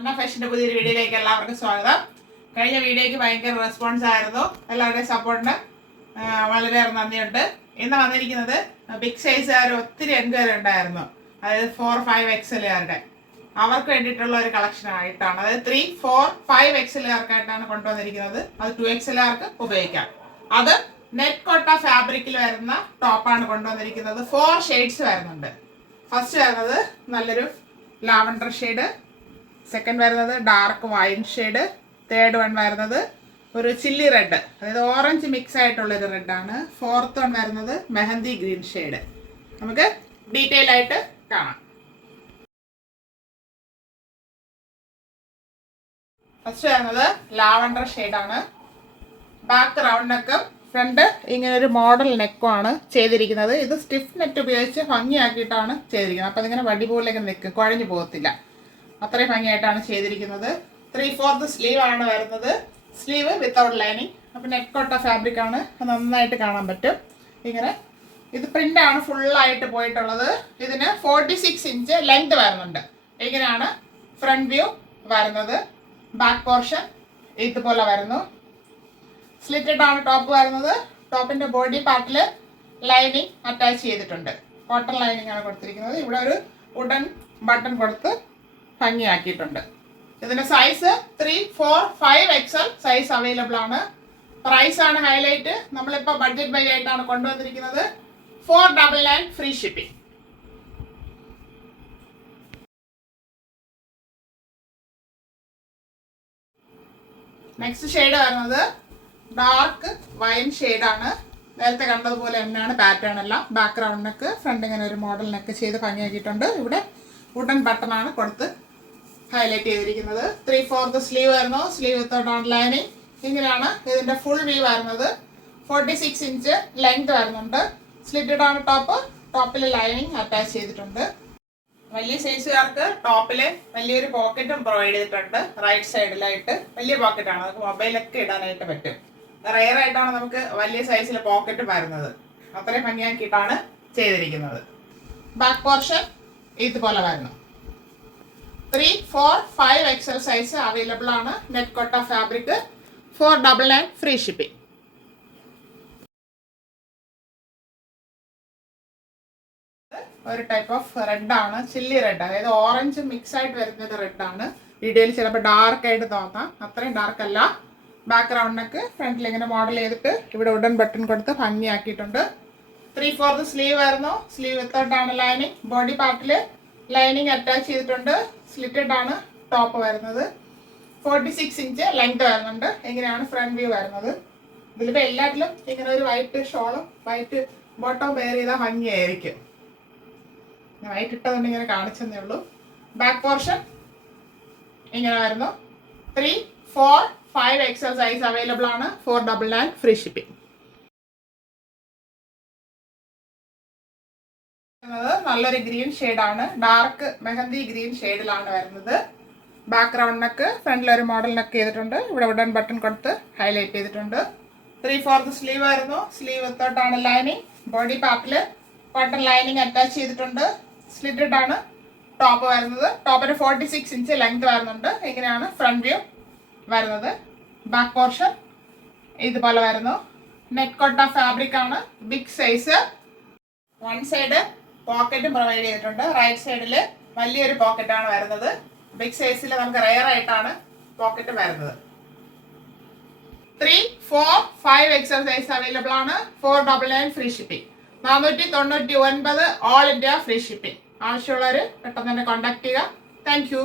അന്ന ഫാഷന്റെ പുതിയൊരു വീഡിയോയിലേക്ക് എല്ലാവർക്കും സ്വാഗതം. കഴിഞ്ഞ വീഡിയോയ്ക്ക് ഭയങ്കര റെസ്പോൺസ് ആയിരുന്നു. എല്ലാവരുടെയും സപ്പോർട്ടിന് വളരെയേറെ നന്ദിയുണ്ട്. ഇന്ന് വന്നിരിക്കുന്നത് ബിഗ് സൈസുകാർ ഒത്തിരി എൻക്വയറി ഉണ്ടായിരുന്നു. അതായത് 4-5 എക്സലുകാരുടെ അവർക്ക് വേണ്ടിയിട്ടുള്ള ഒരു കളക്ഷൻ ആയിട്ടാണ്. അതായത് 3-4-5 എക്സലുകാർക്കായിട്ടാണ് കൊണ്ടുവന്നിരിക്കുന്നത്. അത് 2 എക്സലുകാർക്ക് ഉപയോഗിക്കാം. അത് നെറ്റ് കോട്ട ഫാബ്രിക്കിൽ വരുന്ന ടോപ്പാണ് കൊണ്ടുവന്നിരിക്കുന്നത്. 4 ഷെയ്ഡ്സ് വരുന്നുണ്ട്. ഫസ്റ്റ് വരുന്നത് നല്ലൊരു ലാവൻഡർ ഷെയ്ഡ്, സെക്കൻഡ് വരുന്നത് dark wine shade, third one വരുന്നത് ഒരു ചില്ലി റെഡ്, അതായത് ഓറഞ്ച് മിക്സ് ആയിട്ടുള്ളൊരു റെഡാണ്, ഫോർത്ത് വൺ വരുന്നത് മെഹന്തി ഗ്രീൻ ഷെയ്ഡ്. നമുക്ക് ഡീറ്റെയിൽ ആയിട്ട് കാണാം. ഫസ്റ്റ് വരുന്നത് ലാവൻഡർ ഷെയ്ഡാണ്. ബാക്ക് റൗണ്ട് നെക്കും ഫ്രണ്ട് ഇങ്ങനെ ഒരു മോഡൽ നെക്കുമാണ് ചെയ്തിരിക്കുന്നത്. ഇത് സ്റ്റിഫ് നെറ്റ് ഉപയോഗിച്ച് ഭംഗിയാക്കിയിട്ടാണ് ചെയ്തിരിക്കുന്നത്. അപ്പം അതിങ്ങനെ വടി പോലെയൊക്കെ നിൽക്കും, കുഴഞ്ഞു പോകത്തില്ല. അത്രയും ഭംഗിയായിട്ടാണ് ചെയ്തിരിക്കുന്നത്. 3/4 സ്ലീവ് ആണ് വരുന്നത്. Sleeve without lining. അപ്പം നെറ്റ് കോട്ട ഫാബ്രിക് ആണ്, നന്നായിട്ട് കാണാൻ പറ്റും. ഇങ്ങനെ ഇത് പ്രിൻ്റാണ് ഫുള്ളായിട്ട് പോയിട്ടുള്ളത്. ഇതിന് 46 ഇഞ്ച് ലെങ്ത് വരുന്നുണ്ട്. ഇങ്ങനെയാണ് ഫ്രണ്ട് വ്യൂ വരുന്നത്. ബാക്ക് പോർഷൻ ഇതുപോലെ വരുന്നു. സ്ലിറ്റഡ് ആണ് ടോപ്പ് വരുന്നത്. ടോപ്പിൻ്റെ ബോഡി പാർട്ടിൽ ലൈനിങ് അറ്റാച്ച് ചെയ്തിട്ടുണ്ട്. കോട്ടൺ ലൈനിങ് ആണ് കൊടുത്തിരിക്കുന്നത്. ഇവിടെ ഒരു വുഡൻ ബട്ടൺ കൊടുത്ത് ഭംഗിയാക്കിയിട്ടുണ്ട്. ഇതിൻ്റെ സൈസ് 3-4-5 XL സൈസ് അവൈലബിൾ ആണ്. പ്രൈസ് ആണ് ഹൈലൈറ്റ്. നമ്മളിപ്പോൾ ബഡ്ജറ്റ് ബൈ ആയിട്ടാണ് കൊണ്ടുവന്നിരിക്കുന്നത്. 499 ഫ്രീ ഷിപ്പിംഗ്. നെക്സ്റ്റ് ഷെയ്ഡ് വരുന്നത് ഡാർക്ക് വൈൻ ഷെയ്ഡാണ്. നേരത്തെ കണ്ടതുപോലെ തന്നെയാണ് പാറ്റേൺ എല്ലാം. ബാക്ക്ഗ്രൗണ്ട് നെക്ക്, ഫ്രണ്ട് ഇങ്ങനെ ഒരു മോഡൽ നെക്ക് ചെയ്ത് ഭംഗിയാക്കിയിട്ടുണ്ട്. ഇവിടെ വുഡൻ ബട്ടൺ ആണ് കൊടുത്ത് ഹൈലൈറ്റ് ചെയ്തിരിക്കുന്നത്. 3/4 സ്ലീവ് വരുന്നു. Sleeve without lining. ഇങ്ങനെയാണ് ഇതിൻ്റെ ഫുൾ വ്യൂ വരുന്നത്. 46 ഇഞ്ച് ലെങ്ത് വരുന്നുണ്ട്. സ്ലിറ്റഡ് ആണ് ടോപ്പ്. ടോപ്പിൽ ലൈനിങ് അറ്റാച്ച് ചെയ്തിട്ടുണ്ട്. വലിയ സൈസുകാർക്ക് ടോപ്പിൽ വലിയൊരു പോക്കറ്റും പ്രൊവൈഡ് ചെയ്തിട്ടുണ്ട്. റൈറ്റ് സൈഡിലായിട്ട് വലിയ പോക്കറ്റാണ്. നമുക്ക് മൊബൈലൊക്കെ ഇടാനായിട്ട് പറ്റും. റെയർ ആയിട്ടാണ് നമുക്ക് വലിയ സൈസിൽ പോക്കറ്റ് വരുന്നത്. അത്രയും ഭംഗിയാക്കിയിട്ടാണ് ചെയ്തിരിക്കുന്നത്. ബാക്ക് പോർഷൻ ഇതുപോലെ വരുന്നു. 3-4-5 XL സൈസ് അവൈലബിൾ ആണ്. Net Kota fabric. 499 free shipping. ഒരു ടൈപ്പ് ഓഫ് റെഡാണ്, ചില്ലി റെഡ്, അതായത് ഓറഞ്ച് മിക്സ് ആയിട്ട് വരുന്നത് റെഡാണ്. വീഡിയോയിൽ ചിലപ്പോൾ ഡാർക്ക് ആയിട്ട് തോന്നാം, അത്രയും ഡാർക്ക് അല്ല. ബാക്ക്ഗ്രൗണ്ടിനൊക്കെ ഫ്രണ്ടിൽ ഇങ്ങനെ മോഡൽ ചെയ്തിട്ട് ഇവിടെ ഉടൻ ബട്ടൺ കൊടുത്ത് ഭംഗിയാക്കിയിട്ടുണ്ട്. 3/4 സ്ലീവ് വരുന്നു. സ്ലീവ് വിത്തൗട്ട് ആണ് ലൈനിങ്. ബോഡി പാർട്ടിൽ ലൈനിങ് അറ്റാച്ച് ചെയ്തിട്ടുണ്ട്. സ്ലിറ്റഡ് ആണ് ടോപ്പ് വരുന്നത്. 46 ഇഞ്ച് ലെങ്ത് വരുന്നുണ്ട്. ഇങ്ങനെയാണ് ഫ്രണ്ട് വ്യൂ വരുന്നത്. ഇതിലിപ്പോൾ എല്ലാത്തിലും ഇങ്ങനെ ഒരു വൈറ്റ് ഷോളും വൈറ്റ് ബോട്ടം വെയർ ചെയ്താൽ ഭംഗിയായിരിക്കും. വൈറ്റ് ഇട്ടതുകൊണ്ട് ഇങ്ങനെ കാണിച്ചെന്നേ ഉള്ളൂ. ബാക്ക് പോർഷൻ ഇങ്ങനെ വരുന്നു. 3-4-5 XL സൈസ് അവൈലബിൾ ആണ്. 499 ഫ്രീ ഷിപ്പിംഗ്. നല്ലൊരു ഗ്രീൻ ഷെയ്ഡാണ്. ഡാർക്ക് മെഹന്തി ഗ്രീൻ ഷെയ്ഡിലാണ് വരുന്നത്. ബാക്ക്ഗ്രൗണ്ട് നെക്ക് ഫ്രണ്ടിൽ ഒരു മോഡൽ നെക്ക് ചെയ്തിട്ടുണ്ട്. ഇവിടെ വുഡൻ ബട്ടൺ കൊടുത്ത് ഹൈലൈറ്റ് ചെയ്തിട്ടുണ്ട്. 3/4 സ്ലീവ് വരുന്നു. സ്ലീവ് വിത്തൗട്ടാണ് ലൈനിങ്. ബോഡി പാർട്ടിൽ കോട്ടൺ ലൈനിങ് അറ്റാച്ച് ചെയ്തിട്ടുണ്ട്. സ്ലിറ്റഡ് ആണ് ടോപ്പ് വരുന്നത്. ടോപ്പിന് 46 ഇഞ്ച് ലെങ്ത് വരുന്നുണ്ട്. ഇങ്ങനെയാണ് ഫ്രണ്ട് വ്യൂ വരുന്നത്. ബാക്ക് പോർഷൻ ഇതുപോലെ വരുന്നു. നെറ്റ് കോട്ട ഫാബ്രിക് ആണ്. Big size. വൺ സൈഡ് പോക്കറ്റും പ്രൊവൈഡ് ചെയ്തിട്ടുണ്ട്. റൈറ്റ് സൈഡിൽ വലിയൊരു പോക്കറ്റാണ് വരുന്നത്. ബിഗ് സൈസിൽ നമുക്ക് റെയർ ആയിട്ടാണ് പോക്കറ്റ് വരുന്നത്. 3-4-5 XL സൈസ് അവൈലബിൾ ആണ്. 499 free shipping. 499 all India free shipping. ആവശ്യമുള്ളവർ പെട്ടെന്ന് തന്നെ കോൺടാക്ട് ചെയ്യുക. Thank you.